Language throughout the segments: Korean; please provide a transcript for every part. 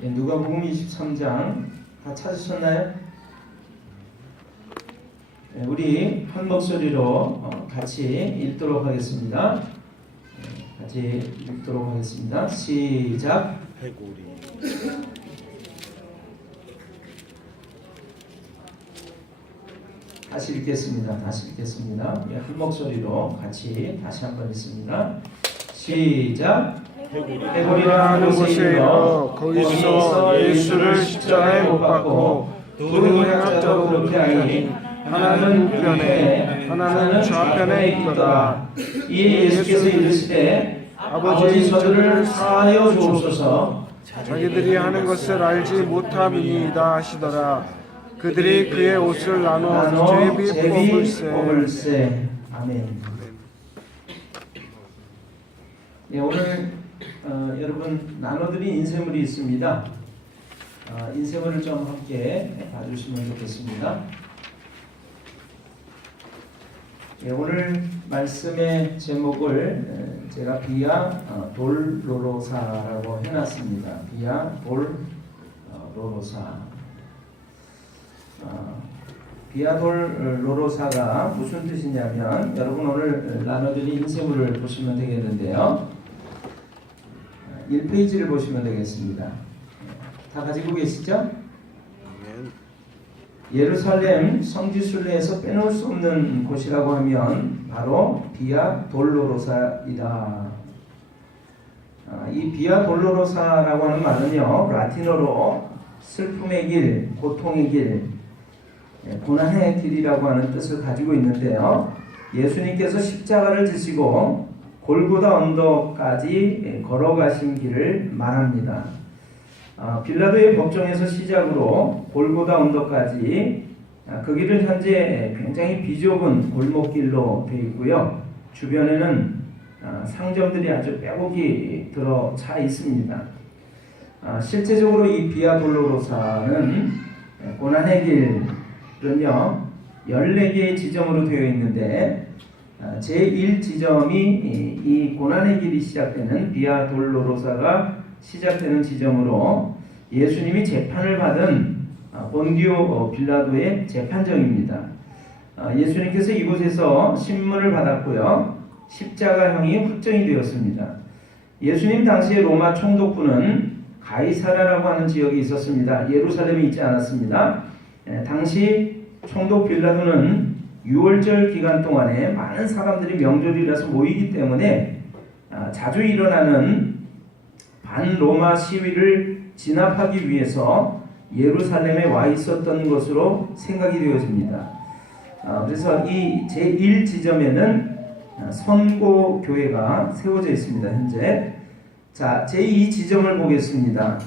누가복음 23장 다 찾으셨나요? 우리 한 목소리로 같이 읽도록 하겠습니다. 같이 읽도록 하겠습니다. 시작. 해골이 다시 읽겠습니다. 한 목소리로 같이 다시 한번 읽습니다. 시작. 해골이라는 곳에 이르러 거기서 예수를 십자가에 못 박고 두 행악자로 그렇게 하니 하나는 우편에 하나는 좌편에 있더라. 이에 예수께서 이르시되 아버지 저들을 사하여 주옵소서. 자기들이 하는 것을 알지 못함이니이다 하시더라. 그들이 그의 옷을 나눠 제비 뽑을세. 아멘. 오늘 여러분 나눠드린 인쇄물이 있습니다. 인쇄물을 좀 함께 봐주시면 좋겠습니다. 오늘 말씀의 제목을 제가 비아 돌로로사라고 해놨습니다. 비아 돌로로사. 비아 돌로로사가 무슨 뜻이냐면 여러분 오늘 나눠드린 인쇄물을 보시면 되겠는데요. 1페이지를 보시면 되겠습니다. 다 가지고 계시죠? 예루살렘 성지순례에서 빼놓을 수 없는 곳이라고 하면 바로 비아 돌로로사이다. 이 비아 돌로로사라고 하는 말은요, 라틴어로 슬픔의 길, 고통의 길, 고난의 길이라고 하는 뜻을 가지고 있는데요. 예수님께서 십자가를 지시고 골고다 언덕까지 걸어가신 길을 말합니다. 빌라도의 법정에서 시작으로 골고다 언덕까지 그 길은 현재 굉장히 비좁은 골목길로 되어 있고요. 주변에는 상점들이 아주 빼곡히 들어차 있습니다. 실제적으로 이 비아 돌로로사는 고난의 길은요 14개의 지점으로 되어 있는데 제1지점이 이 고난의 길이 시작되는 비아 돌로로사가 시작되는 지점으로 예수님이 재판을 받은 본디오 빌라도의 재판정입니다. 예수님께서 이곳에서 신문을 받았고요. 십자가형이 확정이 되었습니다. 예수님 당시에 로마 총독부는 가이사라라고 하는 지역이 있었습니다. 예루살렘이 있지 않았습니다. 당시 총독 빌라도는 6월절 기간 동안에 많은 사람들이 명절이라서 모이기 때문에 자주 일어나는 반로마 시위를 진압하기 위해서 예루살렘에 와 있었던 것으로 생각이 되어집니다. 그래서 이 제1지점에는 선고교회가 세워져 있습니다. 현재. 자, 제2지점을 보겠습니다.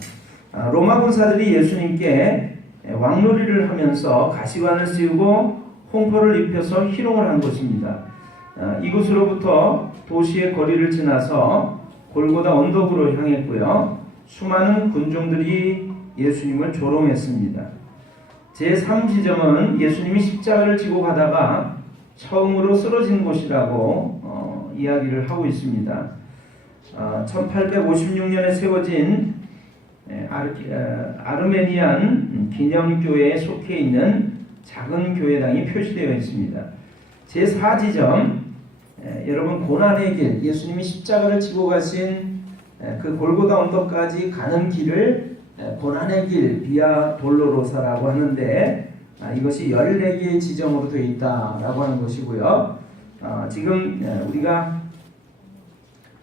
로마 군사들이 예수님께 왕놀이를 하면서 가시관을 씌우고 홍포를 입혀서 희롱을 한 곳입니다. 이곳으로부터 도시의 거리를 지나서 골고다 언덕으로 향했고요. 수많은 군중들이 예수님을 조롱했습니다. 제3지점은 예수님이 십자가를 지고 가다가 처음으로 쓰러진 곳이라고 이야기를 하고 있습니다. 1856년에 세워진 아르메니안 기념교회에 속해 있는 작은 교회당이 표시되어 있습니다. 제4지점 여러분 고난의 길, 예수님이 십자가를 지고 가신 그 골고다 언덕까지 가는 길을 고난의 길, 비아 돌로로사라고 하는데 이것이 14개의 지점으로 되어 있다라고 하는 것이고요. 지금 우리가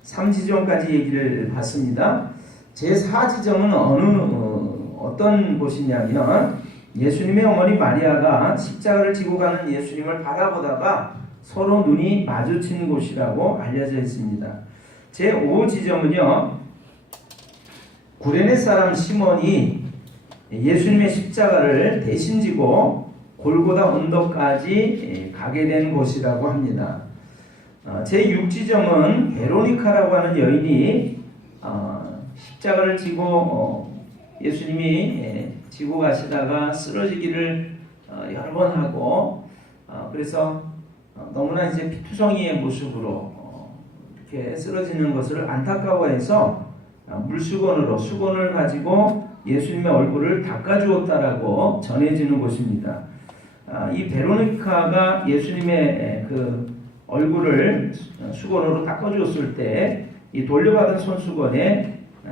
3지점까지 얘기를 봤습니다. 제4지점은 어떤 곳이냐면 예수님의 어머니 마리아가 십자가를 지고 가는 예수님을 바라보다가 서로 눈이 마주친 곳이라고 알려져 있습니다. 제5지점은요. 구레네 사람 시몬이 예수님의 십자가를 대신 지고 골고다 언덕까지 가게 된 곳이라고 합니다. 제6지점은 베로니카라고 하는 여인이 십자가를 지고 예수님이 지고 가시다가 쓰러지기를 여러 번 하고 그래서 너무나 이제 피투성이의 모습으로 이렇게 쓰러지는 것을 안타까워해서 수건을 가지고 예수님의 얼굴을 닦아주었다라고 전해지는 곳입니다. 이 베로니카가 예수님의 그 얼굴을 수건으로 닦아주었을 때 이 돌려받은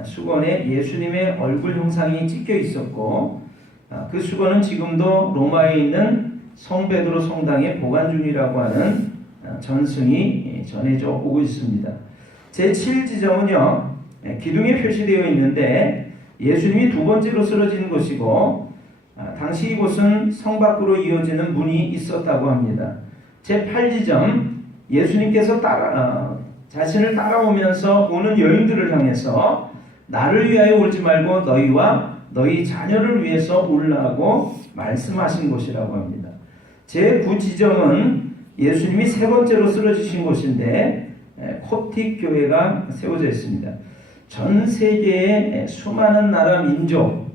수건에 예수님의 얼굴 형상이 찍혀 있었고, 그 수건은 지금도 로마에 있는 성 베드로 성당에 보관 중이라고 하는 전승이 전해져 오고 있습니다. 제7지점은요, 기둥에 표시되어 있는데 예수님이 두 번째로 쓰러진 곳이고, 당시 이곳은 성 밖으로 이어지는 문이 있었다고 합니다. 제8지점, 예수님께서 자신을 따라오면서 오는 여인들을 향해서 나를 위하여 울지 말고 너희와 너희 자녀를 위해서 울라고 말씀하신 곳이라고 합니다. 제9지점은 예수님이 세 번째로 쓰러지신 곳인데 콥틱 교회가 세워져 있습니다. 전 세계의 수많은 나라 민족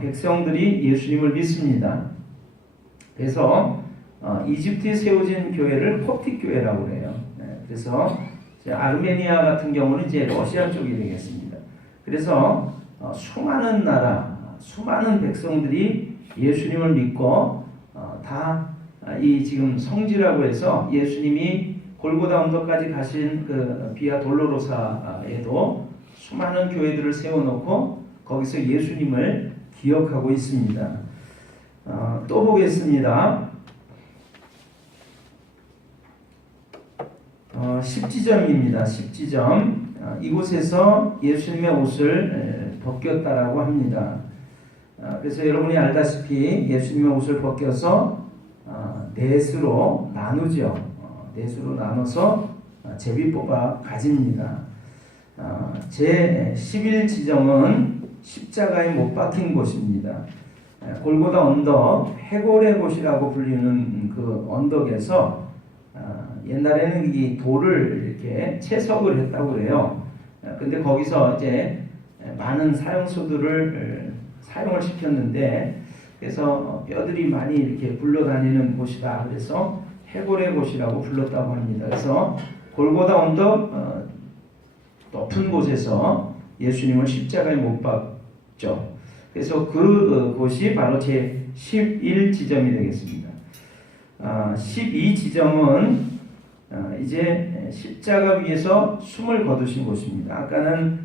백성들이 예수님을 믿습니다. 그래서 이집트에 세워진 교회를 콥틱 교회라고 해요. 그래서 아르메니아 같은 경우는 이제 러시아 쪽이 되겠습니다. 그래서 수많은 나라, 수많은 백성들이 예수님을 믿고 다 이 지금 성지라고 해서 예수님이 골고다 언덕까지 가신 그 비아 돌로로사에도 수많은 교회들을 세워놓고 거기서 예수님을 기억하고 있습니다. 또 보겠습니다. 10지점입니다. 10지점. 이곳에서 예수님의 옷을 벗겼다라고 합니다. 그래서 여러분이 알다시피 예수님의 옷을 벗겨서 넷으로 나누죠. 넷으로 나눠서 제비 뽑아 가집니다. 제 11지점은 십자가에 못 박힌 곳입니다. 골고다 언덕, 해골의 곳이라고 불리는 그 언덕에서 옛날에는 이 돌을 이렇게 채석을 했다고 해요. 근데 거기서 이제 많은 사형수들을 사용을 시켰는데, 그래서 뼈들이 많이 이렇게 굴러다니는 곳이다. 그래서 해골의 곳이라고 불렀다고 합니다. 그래서 골고다 언덕 높은 곳에서 예수님을 십자가에 못 박죠. 그래서 그 곳이 바로 제 11지점이 되겠습니다. 12지점은 이제 십자가 위에서 숨을 거두신 곳입니다. 아까는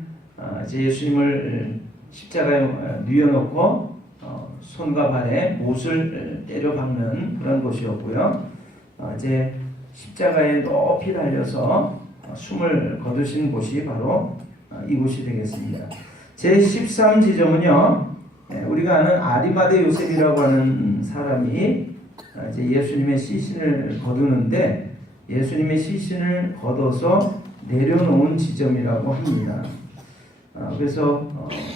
이제 예수님을 십자가에 뉘어놓고 손과 발에 못을 때려 박는 그런 곳이었고요. 이제 십자가에 높이 달려서 숨을 거두신 곳이 바로 이곳이 되겠습니다. 제 13지점은요, 우리가 아는 아리마대 요셉이라고 하는 사람이 이제 예수님의 시신을 거두는데, 예수님의 시신을 걷어서 내려놓은 지점이라고 합니다. 그래서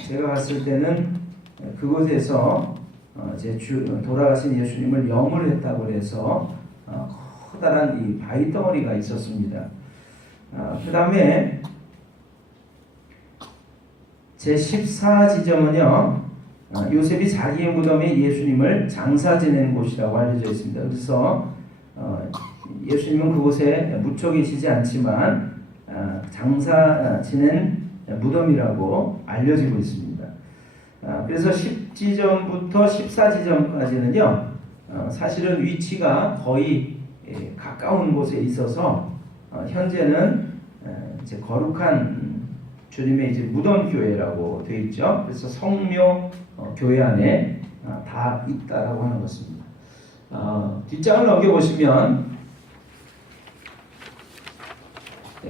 제가 갔을 때는 그곳에서 이제 돌아가신 예수님을 염을 했다고 해서 커다란 이 바위 덩어리가 있었습니다. 그 다음에 제 14지점은요, 요셉이 자기의 무덤에 예수님을 장사 지낸 곳이라고 알려져 있습니다. 그래서 예수님은 그곳에 묻혀 계시지 않지만 장사 지낸 무덤이라고 알려지고 있습니다. 그래서 10지점부터 14지점까지는요, 사실은 위치가 거의 가까운 곳에 있어서 현재는 이제 거룩한 주님의 이제 무덤 교회라고 되어 있죠. 그래서 성묘 교회 안에 다 있다라고 하는 것입니다. 뒷장을 넘겨보시면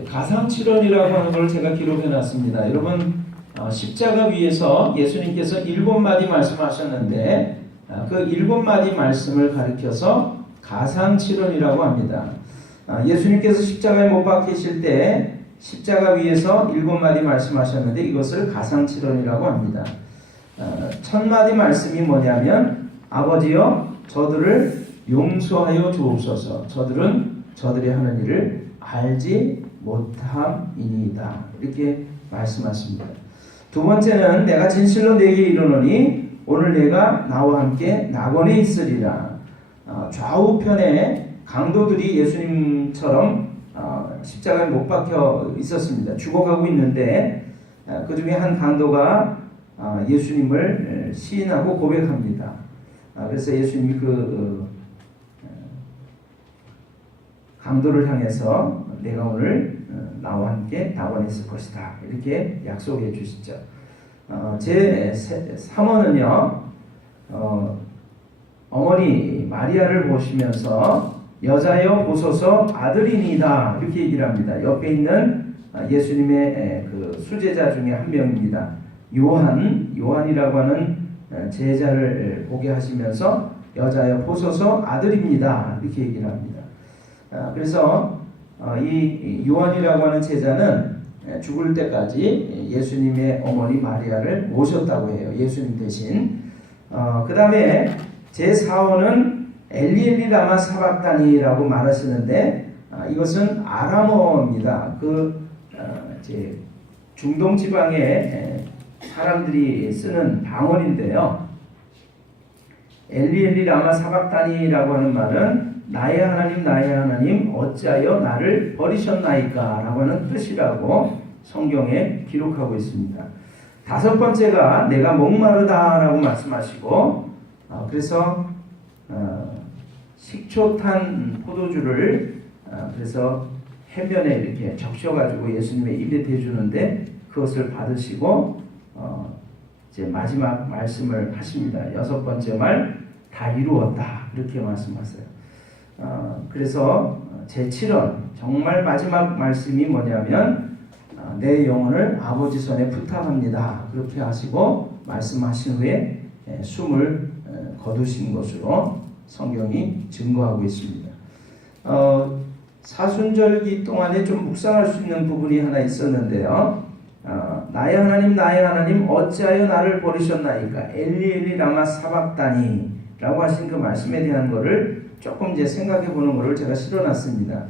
가상칠언이라고 하는 걸 제가 기록해놨습니다. 여러분, 십자가 위에서 예수님께서 7마디 말씀하셨는데 그 7마디 말씀을 가리켜서 가상칠언이라고 합니다. 예수님께서 십자가에 못 박히실 때 십자가 위에서 7마디 말씀하셨는데 이것을 가상칠언이라고 합니다. 첫 마디 말씀이 뭐냐면, 아버지여 저들을 용서하여 주옵소서, 저들은 저들이 하는 일을 알지 못함이니이다, 이렇게 말씀하십니다. 두 번째는 내가 진실로 네게 이르노니 오늘 내가 나와 함께 낙원에 있으리라. 좌우편에 강도들이 예수님처럼 십자가에 못 박혀 있었습니다. 죽어가고 있는데 그 중에 한 강도가 예수님을 시인하고 고백합니다. 그래서 예수님이 강도를 향해서 내가 오늘 나와 함께 낙원에 있을 것이다 이렇게 약속해 주시죠. 제 3호는요 어머니 마리아를 보시면서 여자여 보소서 아들이니이다 이렇게 얘기를 합니다. 옆에 있는 예수님의 그 수제자 중에 한 명입니다. 요한이라고 하는 제자를 보게 하시면서 여자여 보소서 아들입니다 이렇게 얘기를 합니다. 그래서 이 요한이라고 하는 제자는 죽을 때까지 예수님의 어머니 마리아를 모셨다고 해요. 예수님 대신. 그 다음에 제4호는 엘리 라마 사박다니라고 말하시는데 이것은 아람어입니다. 이제 중동 지방의 사람들이 쓰는 방언인데요. 엘리 라마 사박다니라고 하는 말은 나의 하나님 어찌하여 나를 버리셨나이까 라고 하는 뜻이라고 성경에 기록하고 있습니다. 5번째가 내가 목마르다 라고 말씀하시고 그래서 식초탄 포도주를 그래서 해변에 이렇게 적셔가지고 예수님의 입에 대주는데 그것을 받으시고 이제 마지막 말씀을 하십니다. 6번째 말 다 이루었다 이렇게 말씀하세요. 그래서 제7원 정말 마지막 말씀이 뭐냐면 내 영혼을 아버지 손에 부탁합니다 그렇게 하시고 말씀하신 후에 숨을 거두신 것으로 성경이 증거하고 있습니다. 사순절기 동안에 좀 묵상할 수 있는 부분이 하나 있었는데요. 나의 하나님 어찌하여 나를 버리셨나이까 엘리 라마 사박다니 라고 하신 그 말씀에 대한 거를 조금 이제 생각해 보는 것을 제가 실어놨습니다.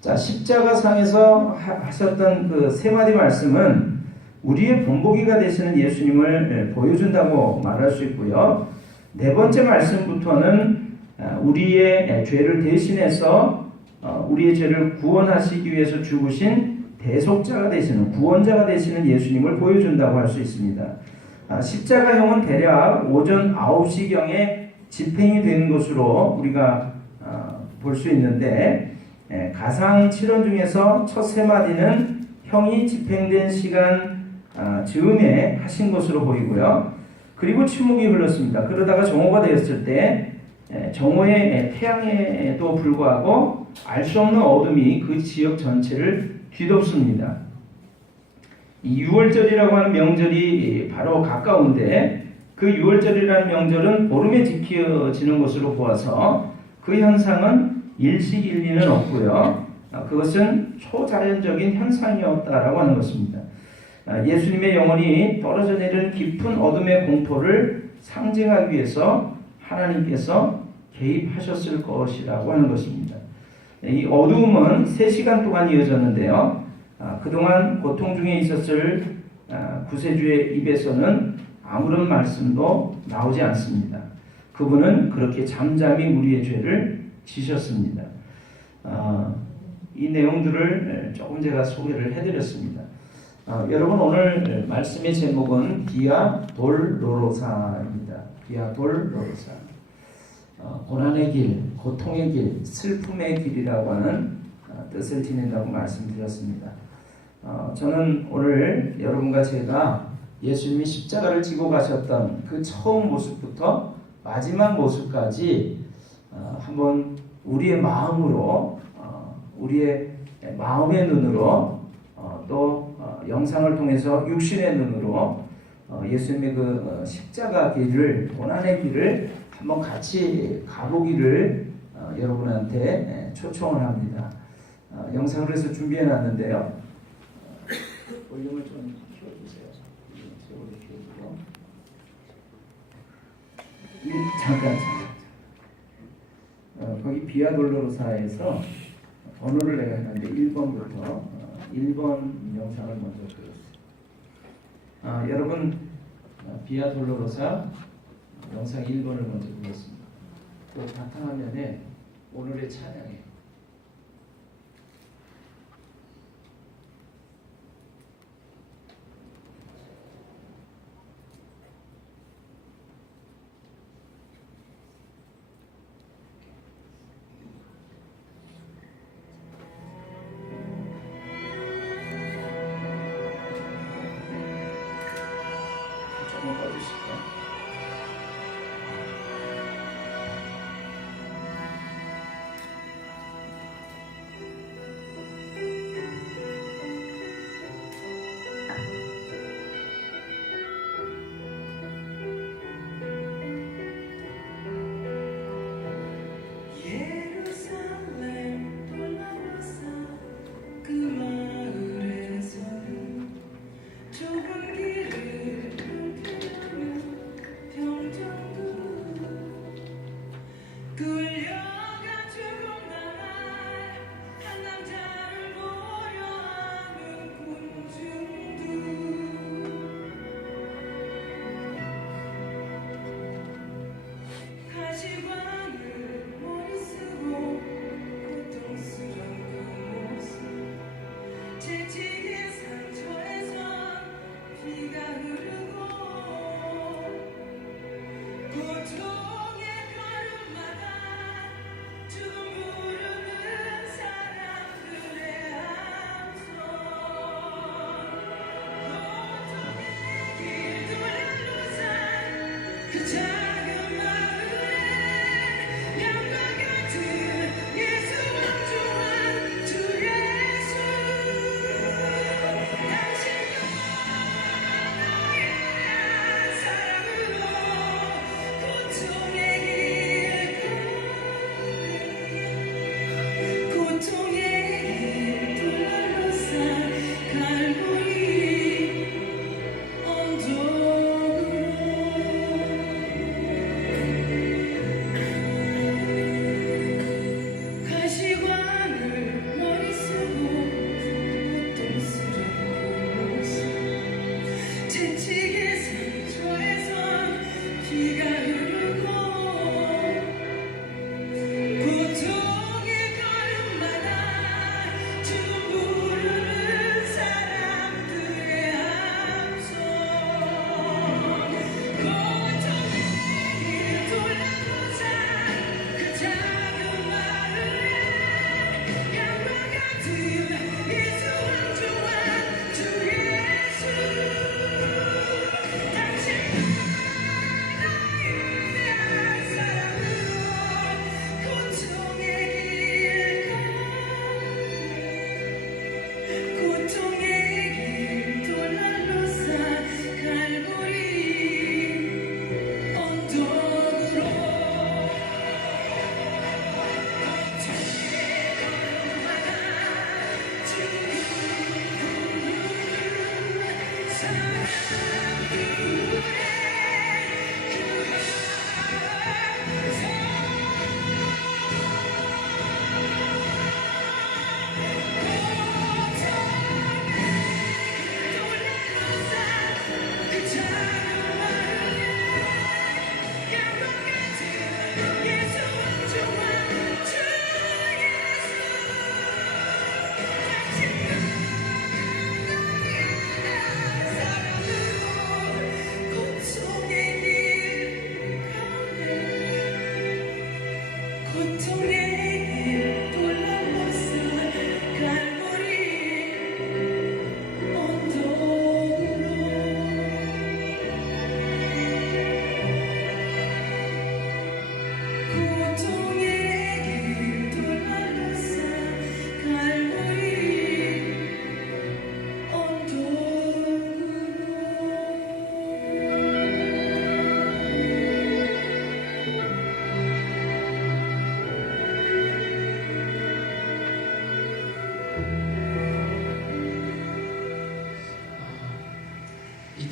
자, 십자가상에서 하셨던 그 세 마디 말씀은 우리의 본보기가 되시는 예수님을 보여준다고 말할 수 있고요. 4번째 말씀부터는 우리의 죄를 대신해서 우리의 죄를 구원하시기 위해서 죽으신 대속자가 되시는 구원자가 되시는 예수님을 보여준다고 할 수 있습니다. 십자가형은 대략 오전 9시경에 집행이 된 것으로 우리가 볼 수 있는데 가상 7원 중에서 첫 3마디는 형이 집행된 시간 즈음에 하신 것으로 보이고요. 그리고 침묵이 흘렀습니다. 그러다가 정오가 되었을 때 정오의 태양에도 불구하고 알 수 없는 어둠이 그 지역 전체를 뒤덮습니다. 이 6월절이라고 하는 명절이 바로 가까운데 그 6월절이라는 명절은 보름에 지켜지는 것으로 보아서 그 현상은 일시일리는 없고요. 그것은 초자연적인 현상이었다라고 하는 것입니다. 예수님의 영혼이 떨어져 내리는 깊은 어둠의 공포를 상징하기 위해서 하나님께서 개입하셨을 것이라고 하는 것입니다. 이 어두움은 3시간 동안 이어졌는데요. 그동안 고통 중에 있었을 구세주의 입에서는 아무런 말씀도 나오지 않습니다. 그분은 그렇게 잠잠히 우리의 죄를 지셨습니다. 이 내용들을 조금 제가 소개를 해드렸습니다. 여러분 오늘 말씀의 제목은 비아 돌로로사입니다. 비아 돌로로사. 고난의 길, 고통의 길, 슬픔의 길이라고 하는 뜻을 지닌다고 말씀드렸습니다. 저는 오늘 여러분과 제가 예수님이 십자가를 지고 가셨던 그 처음 모습부터 마지막 모습까지 한번 우리의 마음으로 우리의 마음의 눈으로 또 영상을 통해서 육신의 눈으로 예수님의 그 십자가 길을 고난의 길을 한번 같이 가보기를 여러분한테 초청을 합니다. 영상을 그래서 준비해 놨는데요. 볼륨을 좀 키워주세요. 잠깐. 거기 비아 돌로로사에서 번호를 내가 했는데 1번부터 1번 영상을 먼저 보였어요. 여러분 비아 돌로로사 영상 1번을 먼저 보겠습니다. 또 바탕화면에 오늘의 찬양에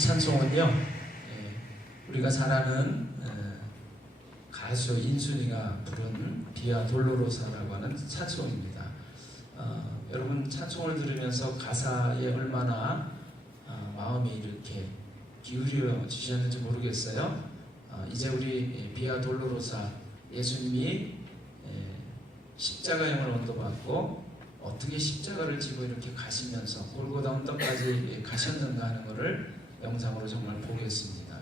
찬송은요, 우리가 잘 아는 가수 인순이가 부른 비아 돌로로사라고 하는 찬송입니다. 여러분 찬송을 들으면서 가사에 얼마나 마음이 이렇게 기울여 주셨는지 모르겠어요. 이제 우리 비아 돌로로사, 예수님이 십자가형을 언도받고 어떻게 십자가를 지고 이렇게 가시면서 골고다 언덕까지 가셨는가 하는 것을 영상으로 정말 보겠습니다.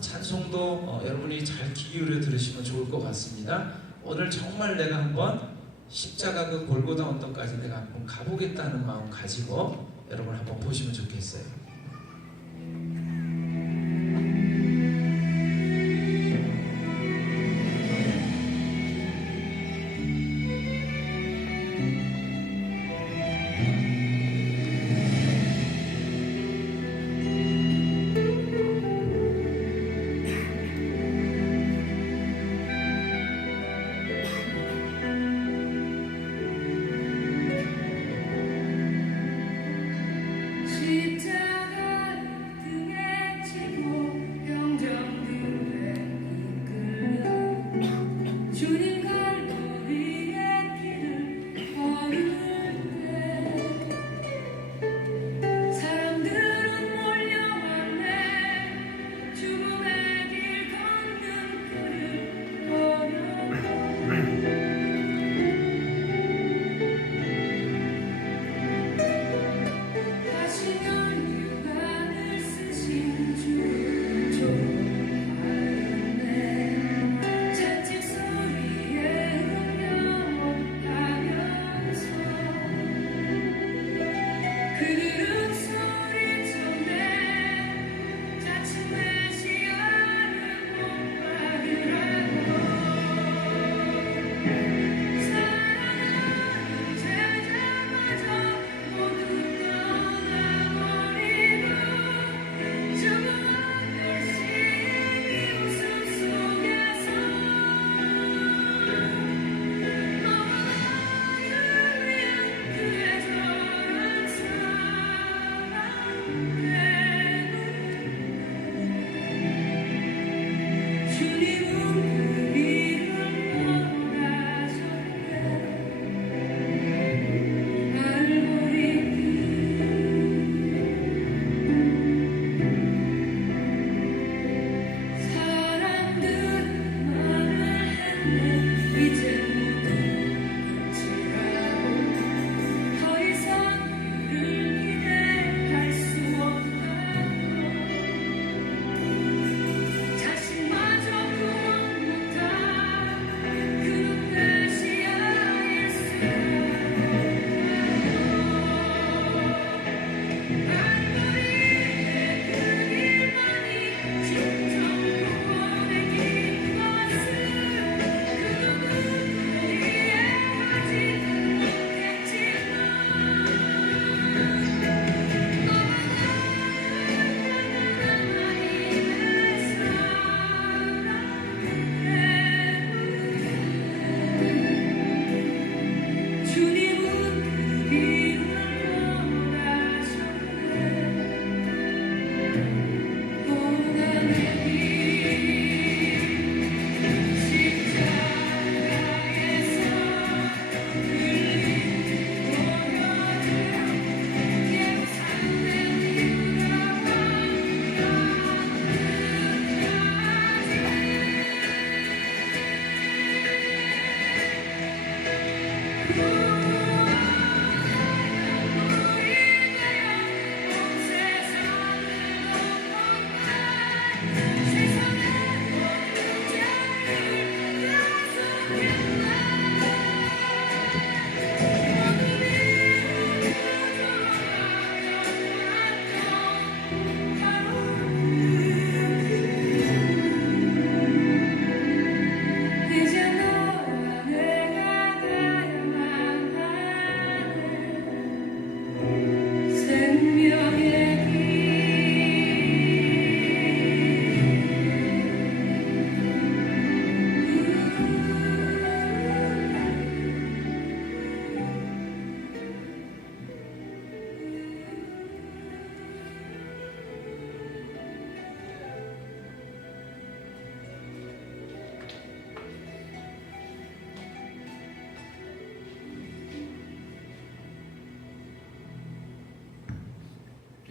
찬송도 여러분이 잘 기울여 들으시면 좋을 것 같습니다. 오늘 정말 내가 한번 십자가 그 골고다 언덕까지 내가 한번 가보겠다는 마음 가지고 여러분 한번 보시면 좋겠어요. 십자가 등에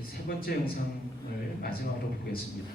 세 번째 영상을 마지막으로 보겠습니다.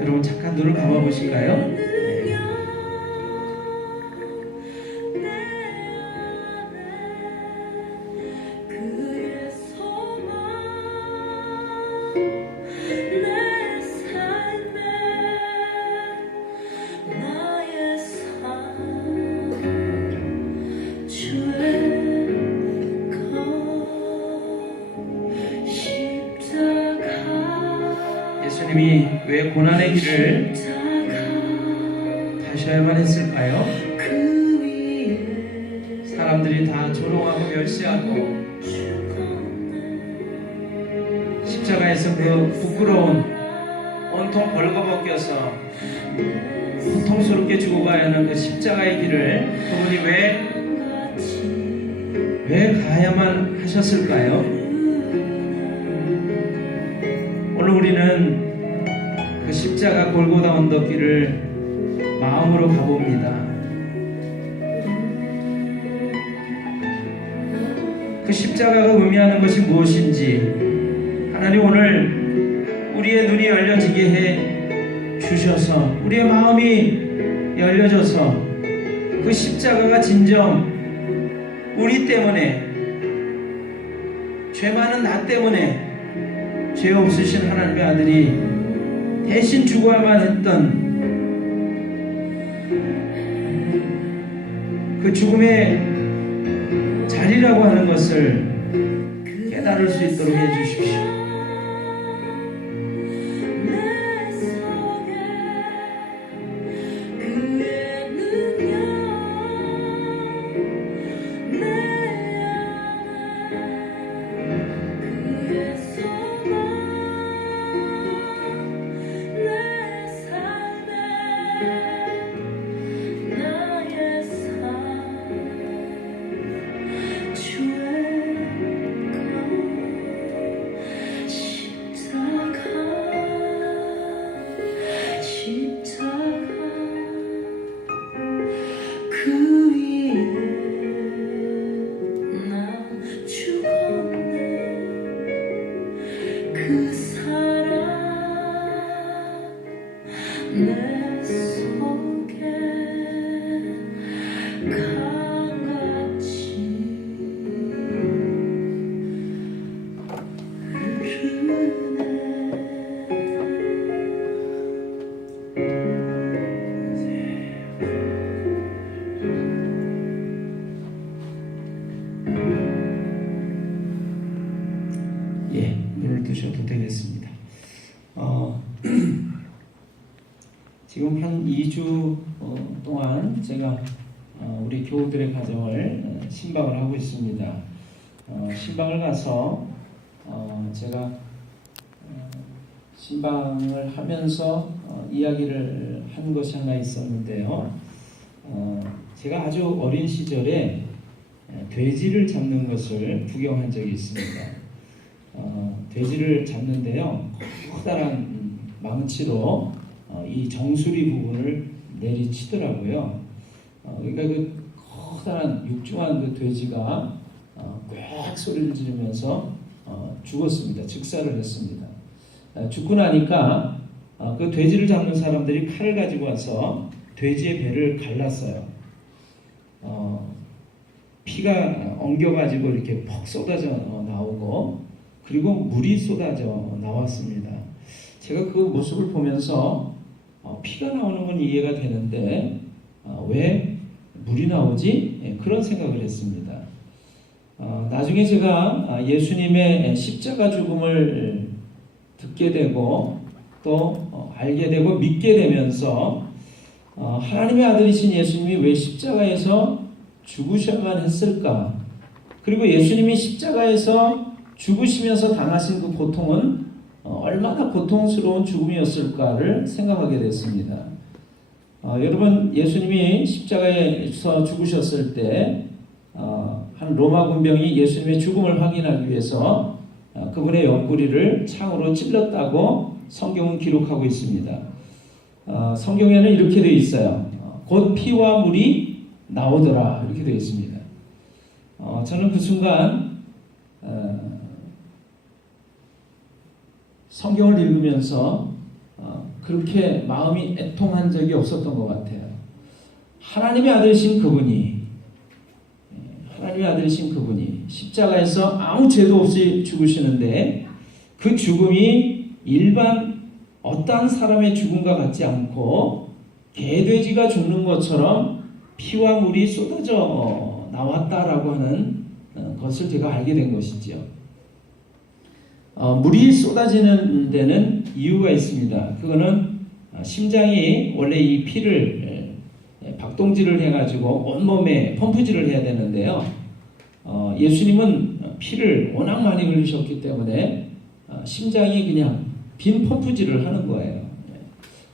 여러분 잠깐 눈을 감아 보실까요? 예수님이 왜 고난의 길을 가셔야만 했을까요? 사람들이 다 조롱하고 멸시하고 십자가에서 그 부끄러운 온통 벌거벗겨서 고통스럽게 죽어가야 하는 그 십자가의 길을 그분이 왜 가야만 하셨을까요? 오늘 우리는 그 십자가 골고다 언덕길을 마음으로 가봅니다. 그 십자가가 의미하는 것이 무엇인지 하나님 오늘 우리의 눈이 열려지게 해 주셔서 우리의 마음이 열려져서 그 십자가가 진정 우리 때문에 죄 많은 나 때문에 죄 없으신 하나님의 아들이 대신 죽어야만 했던 그 죽음의 자리라고 하는 것을 깨달을 수 있도록 해주십시오. 눈을 뜨셔도 되겠습니다. 지금 한 2주 동안 제가 우리 교우들의 가정을 신방을 하고 있습니다. 신방을 가서 제가 신방을 하면서 이야기를 한 것이 하나 있었는데요. 제가 아주 어린 시절에 돼지를 잡는 것을 구경한 적이 있습니다. 돼지를 잡는데요. 커다란 망치로 이 정수리 부분을 내리치더라고요. 그러니까 그 커다란 육중한 그 돼지가 꽥 소리를 지르면서 죽었습니다. 즉사를 했습니다. 죽고 나니까 그 돼지를 잡는 사람들이 칼을 가지고 와서 돼지의 배를 갈랐어요. 피가 엉겨가지고 이렇게 퍽 쏟아져 나오고 그리고 물이 쏟아져 나왔습니다. 제가 그 모습을 보면서 피가 나오는 건 이해가 되는데 왜 물이 나오지? 그런 생각을 했습니다. 나중에 제가 예수님의 십자가 죽음을 듣게 되고 또 알게 되고 믿게 되면서 하나님의 아들이신 예수님이 왜 십자가에서 죽으셔야만 했을까? 그리고 예수님이 십자가에서 죽으시면서 당하신 그 고통은 얼마나 고통스러운 죽음이었을까를 생각하게 됐습니다. 여러분, 예수님이 십자가에서 죽으셨을 때 한 로마 군병이 예수님의 죽음을 확인하기 위해서 그분의 옆구리를 창으로 찔렀다고 성경은 기록하고 있습니다. 성경에는 이렇게 되어 있어요. 곧 피와 물이 나오더라 이렇게 되어 있습니다. 저는 그 순간 성경을 읽으면서 그렇게 마음이 애통한 적이 없었던 것 같아요. 하나님의 아들이신 그분이 십자가에서 아무 죄도 없이 죽으시는데 그 죽음이 일반 어떠한 사람의 죽음과 같지 않고 개돼지가 죽는 것처럼 피와 물이 쏟아져 나왔다라고 하는 것을 제가 알게 된 것이지요. 물이 쏟아지는 데는 이유가 있습니다. 그거는 심장이 원래 이 피를 박동질을 해가지고 온몸에 펌프질을 해야 되는데요. 예수님은 피를 워낙 많이 흘리셨기 때문에 심장이 그냥 빈 펌프질을 하는 거예요.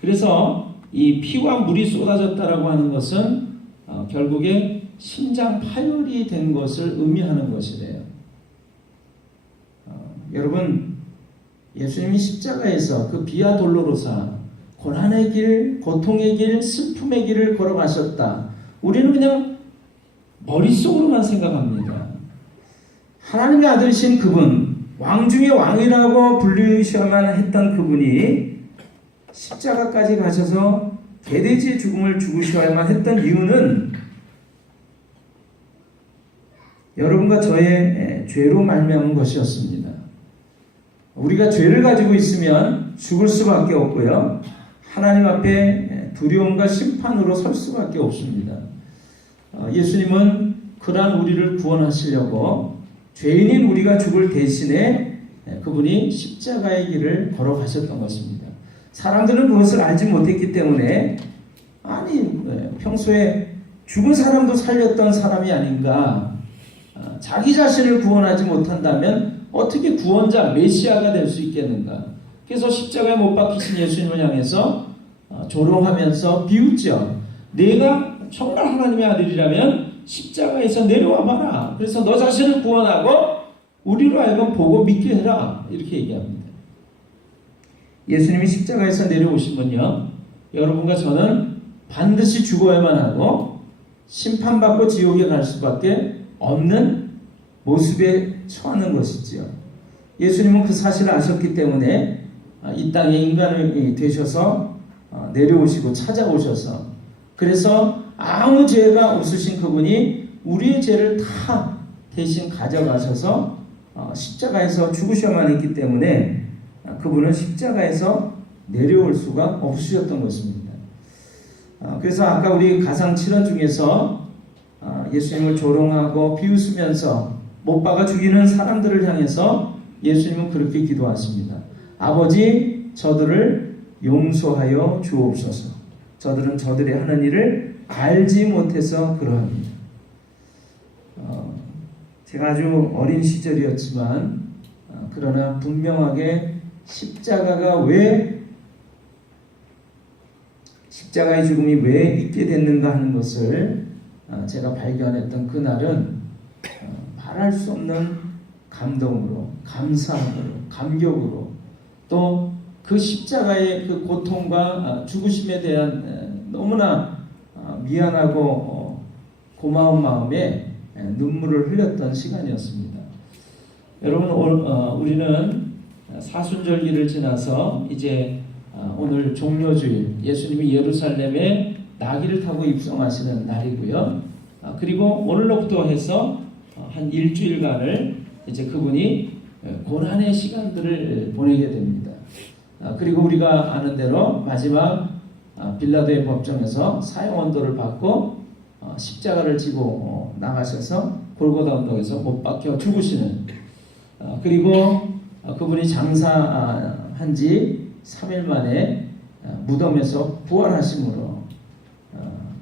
그래서 이 피와 물이 쏟아졌다라고 하는 것은 결국에 심장 파열이 된 것을 의미하는 것이래요. 여러분, 예수님이 십자가에서 그 비아 돌로로사 고난의 길, 고통의 길, 슬픔의 길을 걸어가셨다. 우리는 그냥 머릿속으로만 생각합니다. 하나님의 아들이신 그분, 왕 중의 왕이라고 불리셔야만 했던 그분이 십자가까지 가셔서 개돼지의 죽음을 죽으셔야만 했던 이유는 여러분과 저의 죄로 말미암은 것이었습니다. 우리가 죄를 가지고 있으면 죽을 수밖에 없고요. 하나님 앞에 두려움과 심판으로 설 수밖에 없습니다. 예수님은 그러한 우리를 구원하시려고 죄인인 우리가 죽을 대신에 그분이 십자가의 길을 걸어가셨던 것입니다. 사람들은 그것을 알지 못했기 때문에 평소에 죽은 사람도 살렸던 사람이 아닌가, 자기 자신을 구원하지 못한다면 어떻게 구원자 메시아가 될 수 있겠는가. 그래서 십자가에 못 박히신 예수님을 향해서 조롱하면서 비웃죠. 내가 정말 하나님의 아들이라면 십자가에서 내려와 봐라. 그래서 너 자신을 구원하고 우리로 하여금 보고 믿게 해라. 이렇게 얘기합니다. 예수님이 십자가에서 내려오시면요, 여러분과 저는 반드시 죽어야만 하고 심판받고 지옥에 갈 수밖에 없는 모습에 처하는 것이지요. 예수님은 그 사실을 아셨기 때문에 이 땅에 인간이 되셔서 내려오시고 찾아오셔서, 그래서 아무 죄가 없으신 그분이 우리의 죄를 다 대신 가져가셔서 십자가에서 죽으셔야만 했기 때문에 그분은 십자가에서 내려올 수가 없으셨던 것입니다. 그래서 아까 우리 가상 7원 중에서 예수님을 조롱하고 비웃으면서 못 박아 죽이는 사람들을 향해서 예수님은 그렇게 기도하십니다. 아버지, 저들을 용서하여 주옵소서. 저들은 저들의 하는 일을 알지 못해서 그러합니다. 제가 아주 어린 시절이었지만 그러나 분명하게 십자가의 죽음이 왜 있게 됐는가 하는 것을 제가 발견했던 그날은 말할 수 없는 감동으로, 감사함으로, 감격으로 또 그 십자가의 그 고통과 죽으심에 대한 너무나 미안하고 고마운 마음에 눈물을 흘렸던 시간이었습니다. 여러분, 우리는 사순절기를 지나서 이제 오늘 종료주일, 예수님이 예루살렘에 나귀를 타고 입성하시는 날이고요. 그리고 오늘로부터 해서 한 일주일간을 이제 그분이 고난의 시간들을 보내게 됩니다. 그리고 우리가 아는 대로 마지막 빌라도의 법정에서 사형 언도를 받고 십자가를 지고 나가셔서 골고다 언덕에서 못 박혀 죽으시는, 그리고 그분이 장사한 지 3일 만에 무덤에서 부활하심으로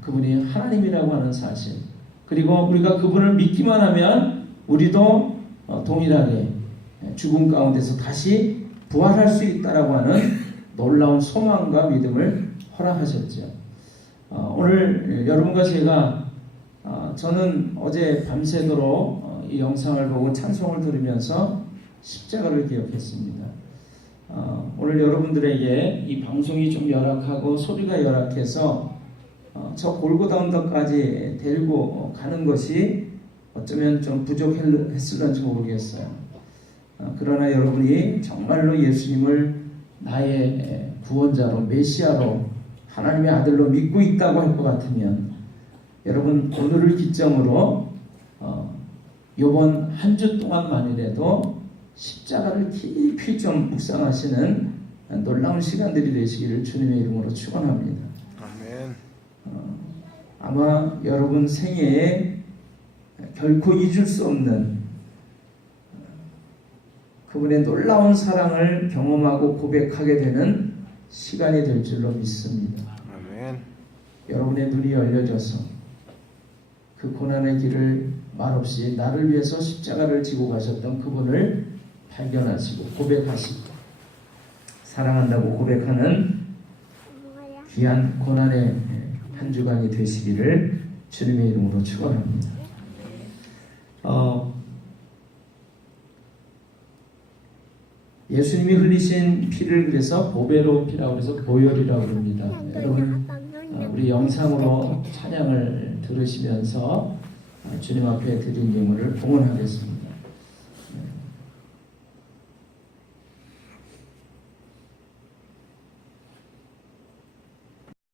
그분이 하나님이라고 하는 사실, 그리고 우리가 그분을 믿기만 하면 우리도 동일하게 죽음 가운데서 다시 부활할 수 있다라고 하는 놀라운 소망과 믿음을 허락하셨죠. 오늘 여러분과 제가 저는 어제 밤새도록 이 영상을 보고 찬송을 들으면서 십자가를 기억했습니다. 오늘 여러분들에게 이 방송이 좀 열악하고 소리가 열악해서 저 골고다 언덕까지 데리고 가는 것이 어쩌면 좀 부족했을런지 모르겠어요. 그러나 여러분이 정말로 예수님을 나의 구원자로, 메시아로, 하나님의 아들로 믿고 있다고 할 것 같으면 여러분 오늘을 기점으로 이번 한 주 동안만이라도 십자가를 깊이 좀 묵상하시는 놀라운 시간들이 되시기를 주님의 이름으로 축원합니다. 아멘. 아마 여러분 생애에 결코 잊을 수 없는 그분의 놀라운 사랑을 경험하고 고백하게 되는 시간이 될 줄로 믿습니다. 아멘. 여러분의 눈이 열려져서 그 고난의 길을 말없이 나를 위해서 십자가를 지고 가셨던 그분을 발견하시고 고백하시고 사랑한다고 고백하는 귀한 고난의 한 주간이 되시기를 주님의 이름으로 축원합니다. 예수님이 흘리신 피를 그래서 보배로운 피라고 해서 보혈이라고 합니다. 여러분 우리 영상으로 찬양을 들으시면서 주님 앞에 드린 예물을 봉헌하겠습니다.